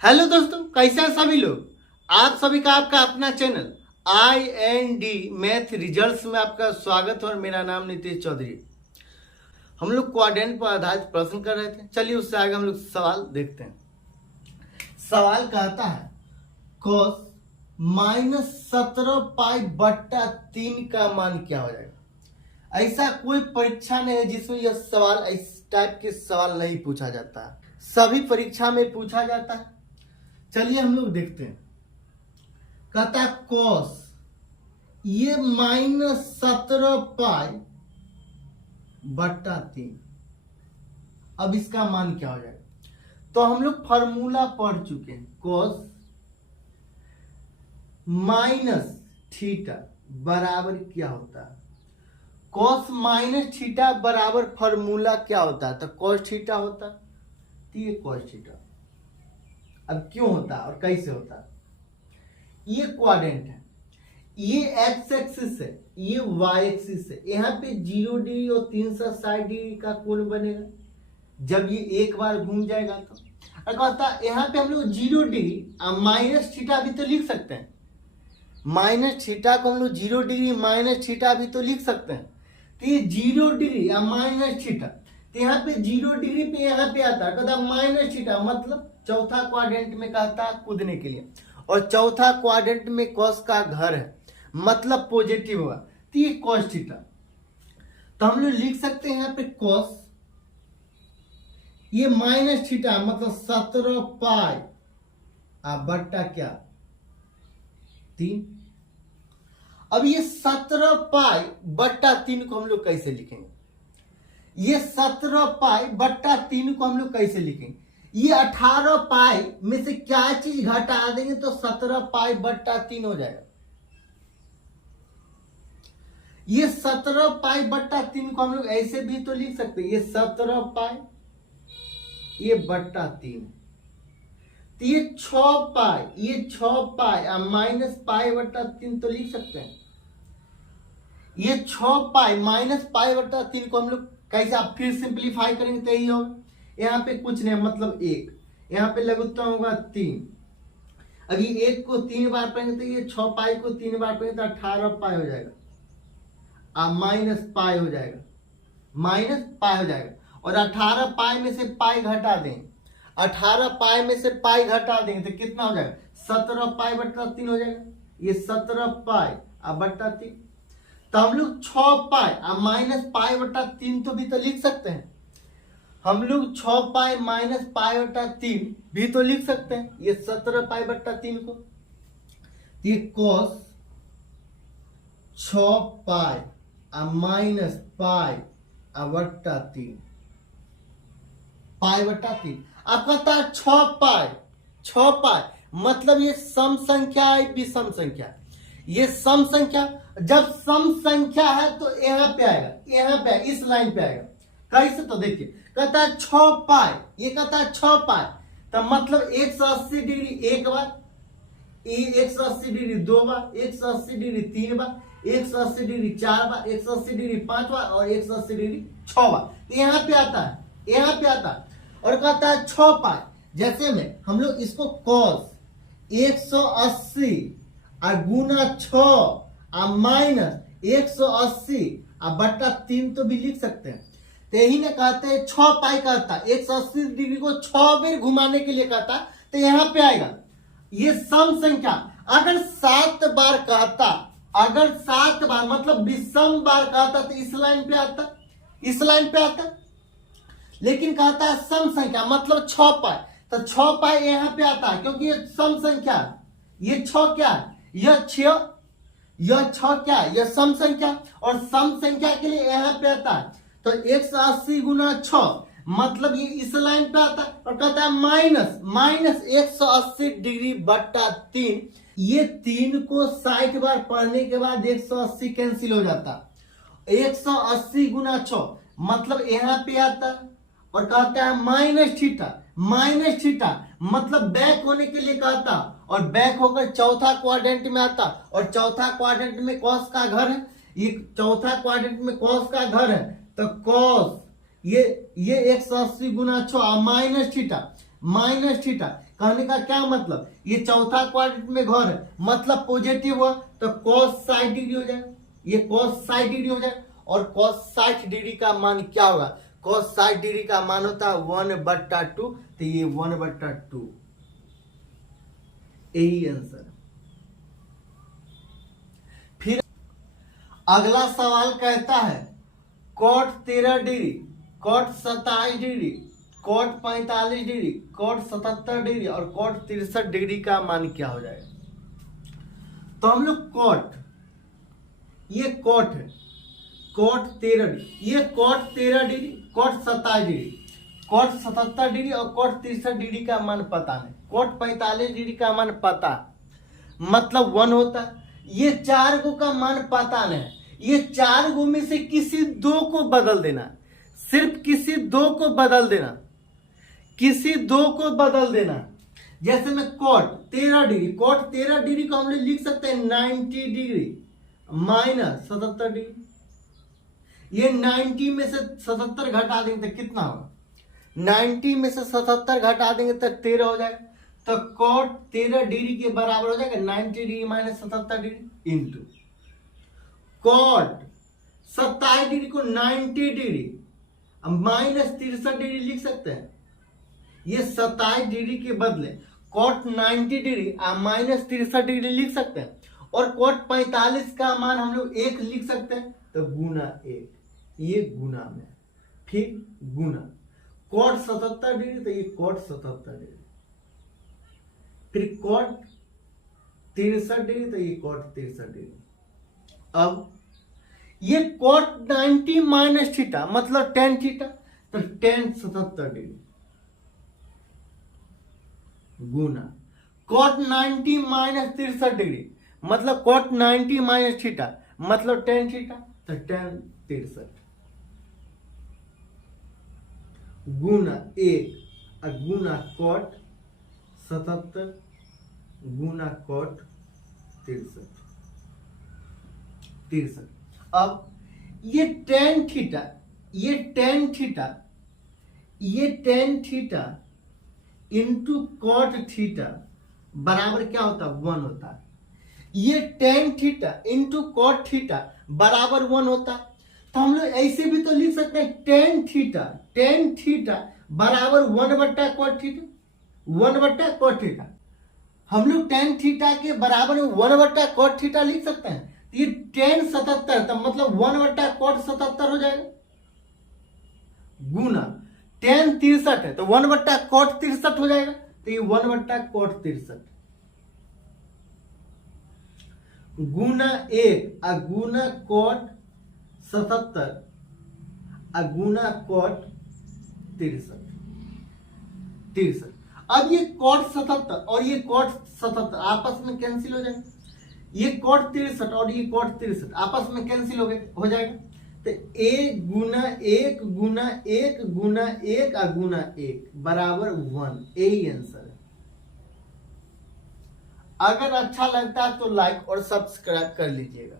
Hello दोस्तों, कैसे हैं सभी लोग। आप सभी का आपका अपना चैनल IND मैथ रिजल्ट्स में आपका स्वागत है और मेरा नाम नीतीश चौधरी। हम लोग क्वाड्रेंट पर आधारित प्रश्न कर रहे थे। चलिए उससे आगे हम लोग सवाल देखते हैं। सवाल कहता है cos -17π/3 का मान क्या हो जाएगा। ऐसा कोई परीक्षा नहीं है जिसमें यह सवाल इस टाइप के सवाल नहीं पूछा जाता है। सभी परीक्षा में पूछा जाता है। चलिए हम लोग देखते हैं। कहता है कॉस ये -17π/3। अब इसका मान क्या हो जाएगा। तो हम लोग फॉर्मूला पढ़ चुके हैं। कॉस माइनस थीटा बराबर क्या होता है। कॉस माइनस थीटा बराबर फॉर्मूला क्या होता है। तो कॉस थीटा होता है। तो ये कॉस थीटा अब क्यों होता है और कैसे होता है। ये क्वाड्रेंट है, ये एक्स एक्सिस है, ये वाई एक्सिस है। यहाँ पे 0 डिग्री और 360 डिग्री का कोण बनेगा जब ये एक बार घूम जाएगा। तो और कहता है यहाँ पे हम लोग 0 डिग्री माइनस थीटा भी तो लिख सकते हैं। माइनस थीटा को हम लोग 0 डिग्री माइनस थीटा भी तो लिख सकते हैं। तो ये 0 डिग्री या माइनस थीटा, तो यहाँ पे 0 डिग्री पे यहाँ पे आता है कहता माइनस थीटा, मतलब चौथा क्वाड्रेंट में कहता है कूदने के लिए। और चौथा क्वाड्रेंट में कॉस का घर है, मतलब पॉजिटिव होगा। तो ये कॉस थीटा। तो हम लोग लिख सकते हैं यहाँ पे कॉस ये माइनस थीटा मतलब 17π/3। अब ये 17π/3 को हम लोग कैसे लिखेंगे। ये 17π/3 को हम लोग कैसे लिखेंगे। ये 18π में से क्या चीज घटा देंगे तो 17π/3 हो जाएगा। ये 17π/3 को हम लोग ऐसे भी तो लिख सकते हैं। ये 17π ये /3, तो ये 6π ये 6π माइनस π/3 तो लिख सकते हैं। ये 6π माइनस π/3 को हम लोग कैसे आप फिर सिंप्लीफाई करेंगे तो यही होगा। यहाँ पे कुछ नहीं मतलब 1, यहाँ पे लघुत्तम होगा 3। अब ये 1 को 3 बार पढ़ेंगे तो ये 6π को 3 बार पढ़ेंगे तो 18π हो जाएगा। माइनस पाई हो जाएगा, माइनस पाई हो जाएगा। और 18π में से पाई घटा दें, 18π में से पाई घटा देंगे तो कितना हो जाएगा 17π/3 हो जाएगा। ये 17π/3। तो हम लोग 6π माइनस π/3 तो भी तो लिख सकते हैं। हम लोग 6π माइनस π/3 भी तो लिख सकते हैं। ये 17π/3 को ये cos 6π माइनस π/3 π/3। आप कहता है 6π मतलब ये सम संख्या है विषम संख्या। ये सम संख्या, जब सम संख्या है तो यहाँ पे आएगा, यहाँ पे इस लाइन पे आएगा। कैसे तो देखिए कहता है 6π, ये कहता है 6π तो मतलब 180 डिग्री एक बार, 180 डिग्री दो बार, 180 डिग्री 3 बार, 180 डिग्री 4 बार, 180 डिग्री 5 बार और 180 डिग्री 6 बार। तो यहाँ पे आता है, यहाँ पे आता है। और कहता है 6π जैसे में हम लोग इसको cos 180 गुना 6 माइनस 180/3 तो भी लिख सकते हैं। तो यही ने कहते हैं 6π कहता है 180 डिग्री को 6 बार घुमाने के लिए कहता है। तो यहाँ पे आएगा ये सम संख्या। अगर 7 बार कहता, अगर 7 बार मतलब विषम बार कहता तो इस लाइन पे आता, इस लाइन पे आता। लेकिन कहता है सम संख्या मतलब 6π, तो 6π यहाँ पे आता है क्योंकि ये सम संख्या। ये 6 क्या है, यह 6, यह 6 क्या है, यह सम संख्या। और सम संख्या के लिए यहाँ पे आता है तो 180 गुना 6 मतलब ये इस लाइन पे आता है। और कहता है माइनस 180 डिग्री/3। ये 3 को 60 बार पढ़ने के बाद 180 कैंसिल हो जाता। 180 गुना 6 मतलब यहाँ पे आता है। और कहता है माइनस थीटा मतलब बैक होने के लिए कहता, और बैक होकर चौथा क्वाड्रेंट में आता। और चौथा क्वाड्रेंट में कॉस का घर है, ये चौथा क्वाड्रेंट में कॉस का घर है। तो कॉस ये 180 गुना 6 माइनस थीटा माइनस थीटा। कहने का क्या मतलब, ये चौथा क्वाड्रेंट में घर है, मतलब पॉजिटिव हुआ तो cos 60 डिग्री हो जाएगा, ये cos 60 डिग्री हो जाएगा। और cos 60 डिग्री का मान क्या होगा, cos 60 डिग्री का मान होता है 1/2, तो ये 1/2, यही आंसर। फिर अगला सवाल कहता है cot 13 degree, cot 27 degree, cot 45 degree, cot 77 degree और cot 63 डिग्री का मान क्या हो जाएगा। तो हम लोग cot, ये cot है, cot 13 डिग्री, ये cot 13 degree, cot 27 degree, cot 77 degree और cot 63 डिग्री का मान पता नहीं, cot 45 डिग्री का मान पता, मतलब 1 होता है। ये 4 गो का मान पता नहीं, ये 4 गो में से किसी 2 को बदल देना, सिर्फ किसी 2 को बदल देना, किसी 2 को बदल देना। जैसे में cot 13 डिग्री, cot 13 डिग्री को हम लोग लिख सकते हैं 90 डिग्री माइनस 77 डिग्री। ये 90 में से 77 घटा देंगे तो कितना होगा, 90 में से 77 घटा देंगे तो 13 हो जाएगा। तो cot 13 डिग्री के बराबर हो जाएगा 90 degree minus 77 degree into cot 27 degree को 90 डिग्री माइनस 63 डिग्री लिख सकते हैं। ये 27 डिग्री के बदले cot 90 डिग्री माइनस 63 डिग्री लिख सकते हैं। और cot 45 का मान हम लोग 1 लिख सकते हैं, तो गुना 1, ये गुना में, फिर गुना cot 77 डिग्री, तो ये cot 77 डिग्री, फिर cot 63 डिग्री, तो ये cot 63 डिग्री। अब ये cot 90 माइनस थीटा मतलब tan थीटा, तो tan 77 डिग्री गुना cot 90 माइनस 63 डिग्री मतलब cot 90 माइनस थीटा मतलब tan थीटा, तो tan 63 गुना 1 और गुना cot 77 गुना cot 63। अब ये tan थीटा, ये tan थीटा, ये tan theta into cot theta बराबर क्या होता है, 1 होता है। ये tan theta into cot theta बराबर 1 होता है। तो हम लोग ऐसे भी तो लिख सकते हैं tan थीटा बराबर 1/cot थीटा, 1/cot थीटा। हम लोग tan थीटा के बराबर में 1/cot थीटा लिख सकते हैं। तो ये tan 77 तो मतलब 1/cot 77 हो जाएगा गुना tan 63 है तो 1/cot 63 हो जाएगा, तो ये 1/cot 63 गुना 1 गुना cot 77 गुना cot 63। अब ये cot 77 और ये cot 77 आपस में कैंसिल हो जाएंगे, ये cot 63 और ये cot 63 आपस में कैंसिल हो जाएगा। तो 1 गुना 1 गुना 1 गुना 1 गुना 1 बराबर 1, यही आंसर है। अगर अच्छा लगता है तो लाइक और सब्सक्राइब कर लीजिएगा।